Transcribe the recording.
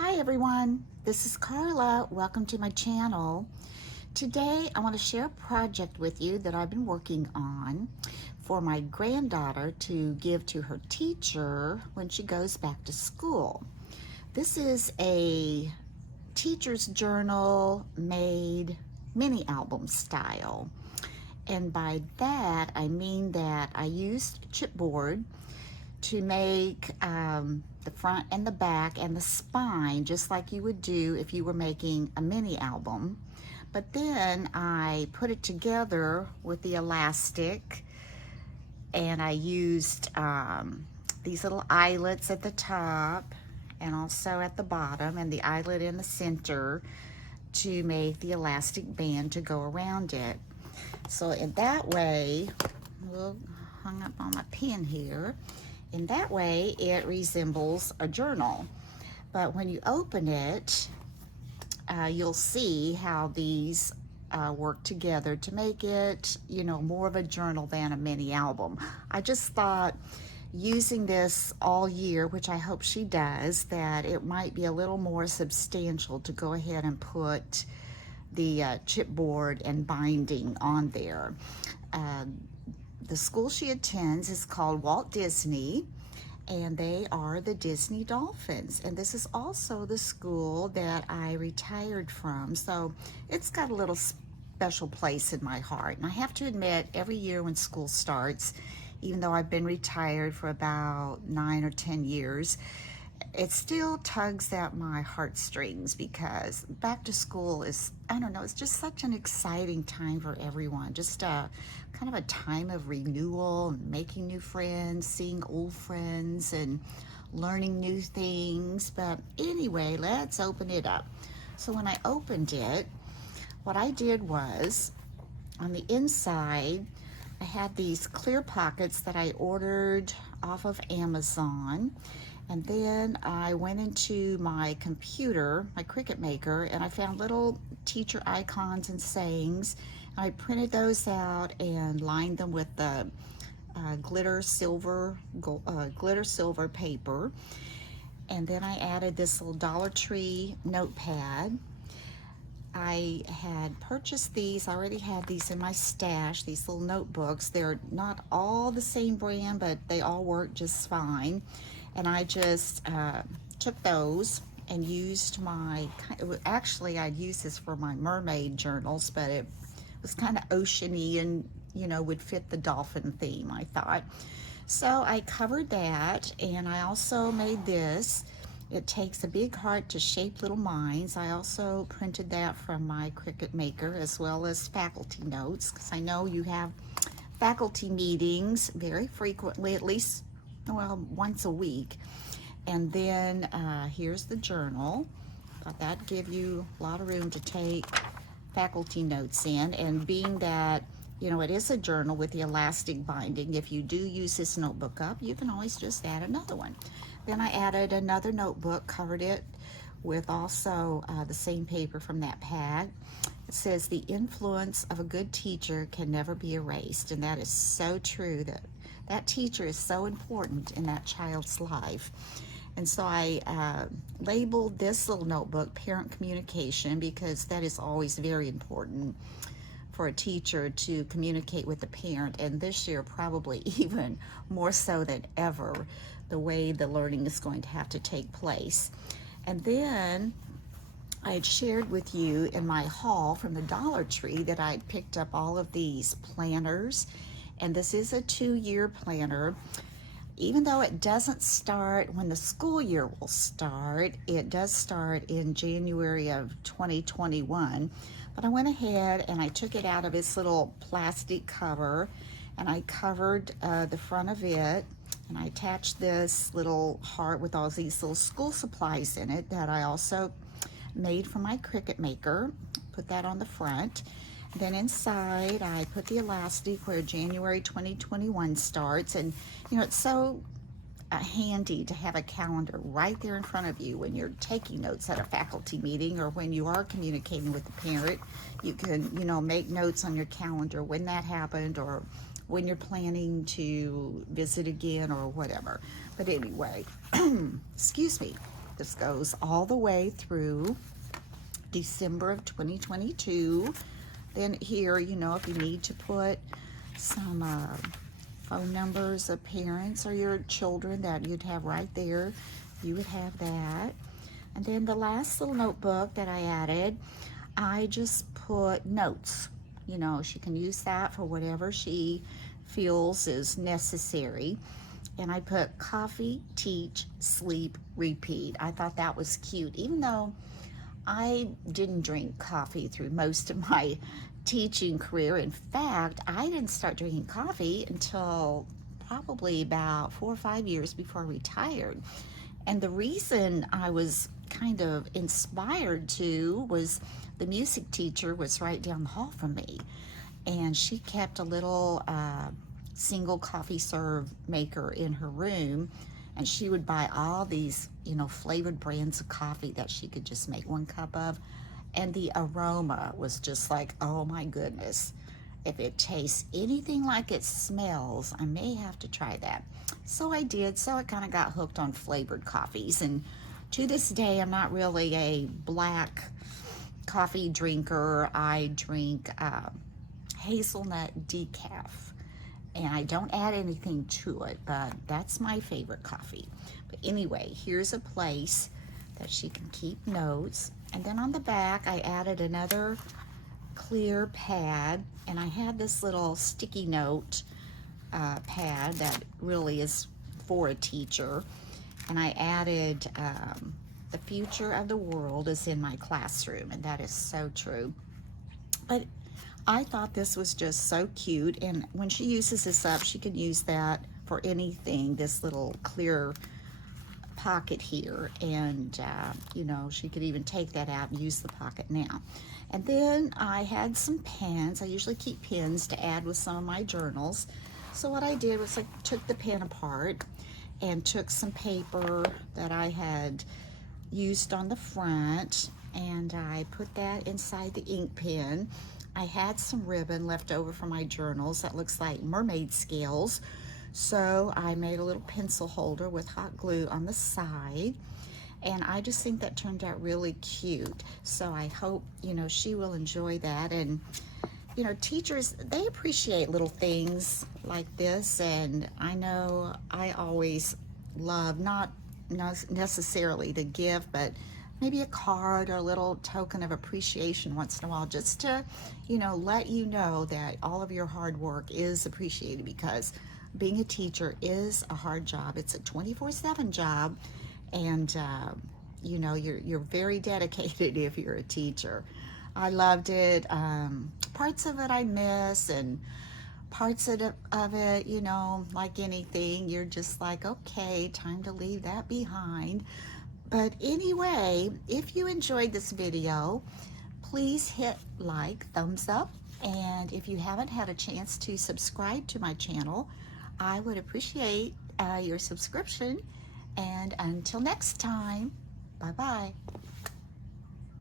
Hi everyone, this is Carla. Welcome to my channel. Today I want to share a project with you that I've been working on for my granddaughter to give to her teacher when she goes back to school. This is a teacher's journal made mini album style. And by that I mean that I used chipboard to make the front and the back and the spine just like you would do if you were making a mini album. But then I put it together with the elastic, and I used these little eyelets at the top and also at the bottom, and the eyelet in the center to make the elastic band to go around it. So in that way, hung up on my pen here, in that way it resembles a journal. But when you open it, you'll see how these work together to make it, more of a journal than a mini album. I just thought, using this all year, which I hope she does, that it might be a little more substantial to go ahead and put the chipboard and binding on there. The school she attends is called Walt Disney, and they are the Disney Dolphins. And this is also the school that I retired from, so it's got a little special place in my heart. And I have to admit, every year when school starts, even though I've been retired for about 9 or 10 years, it still tugs at my heartstrings, because back to school is, I don't know, it's just such an exciting time for everyone. Just kind of a time of renewal, making new friends, seeing old friends, and learning new things. But anyway, let's open it up. So when I opened it, what I did was, on the inside, I had these clear pockets that I ordered off of Amazon. And then I went into my computer, my Cricut Maker, and I found little teacher icons and sayings. I printed those out and lined them with the glitter silver paper. And then I added this little Dollar Tree notepad. I had purchased these, I already had these in my stash, these little notebooks. They're not all the same brand, but they all work just fine. And I just took those and used actually I'd use this for my mermaid journals, but it was kind of oceany and, would fit the dolphin theme, I thought. So I covered that, and I also made this. It takes a big heart to shape little minds. I also printed that from my Cricut Maker, as well as faculty notes, because I know you have faculty meetings very frequently, at least, well, once a week. And then here's the journal. Thought that'd give you a lot of room to take faculty notes in. And being that, it is a journal with the elastic binding, if you do use this notebook up, you can always just add another one. Then I added another notebook, covered it with also the same paper from that pad. It says, "The influence of a good teacher can never be erased." And that is so true, that teacher is so important in that child's life. And so I labeled this little notebook Parent Communication, because that is always very important for a teacher to communicate with the parent, and this year probably even more so than ever, the way the learning is going to have to take place. And then I had shared with you in my haul from the Dollar Tree that I'd picked up all of these planners, and this is a 2-year planner. Even though it doesn't start when the school year will start, it does start in January of 2021. But I went ahead and I took it out of its little plastic cover, and I covered the front of it, and I attached this little heart with all these little school supplies in it that I also made from my Cricut Maker. Put that on the front. Then inside I put the elastic where January 2021 starts. And it's so handy to have a calendar right there in front of you when you're taking notes at a faculty meeting, or when you are communicating with the parent. You can make notes on your calendar when that happened, or when you're planning to visit again, or whatever. But anyway, excuse me. This goes all the way through December of 2022. Then here, you know, if you need to put some phone numbers of parents or your children that you'd have right there, you would have that. And then the last little notebook that I added, I just put notes. You know, she can use that for whatever she feels is necessary. And I put coffee, teach, sleep, repeat. I thought that was cute, even though I didn't drink coffee through most of my teaching career. In fact, I didn't start drinking coffee until probably about 4 or 5 years before I retired. And the reason I was kind of inspired to was the music teacher was right down the hall from me. And she kept a little single coffee serve maker in her room. And she would buy all these, you know, flavored brands of coffee that she could just make 1 cup of. And the aroma was just like, oh my goodness. If it tastes anything like it smells, I may have to try that. So I did. So I kind of got hooked on flavored coffees. And to this day, I'm not really a black coffee drinker. I drink hazelnut decaf. And I don't add anything to it, but that's my favorite coffee. But anyway, here's a place that she can keep notes. And then on the back, I added another clear pad, and I had this little sticky note pad that really is for a teacher. And I added the future of the world is in my classroom, and that is so true. But I thought this was just so cute, and when she uses this up, she can use that for anything, this little clear pocket here, and you know, she could even take that out and use the pocket now. And then I had some pens. I usually keep pens to add with some of my journals. So what I did was I took the pen apart and took some paper that I had used on the front, and I put that inside the ink pen. I had some ribbon left over from my journals that looks like mermaid scales. So I made a little pencil holder with hot glue on the side. And I just think that turned out really cute. So I hope, you know, she will enjoy that. And, you know, teachers, they appreciate little things like this. And I know I always love, not necessarily the gift, but maybe a card or a little token of appreciation once in a while, just to, you know, let you know that all of your hard work is appreciated, because being a teacher is a hard job. It's a 24/7 job, and you know, you're very dedicated if you're a teacher. I loved it. Parts of it I miss, and parts of it, you know, like anything, you're just like, okay, time to leave that behind. But anyway, if you enjoyed this video, please hit like, thumbs up, and if you haven't had a chance to subscribe to my channel, I would appreciate your subscription. And until next time, bye-bye.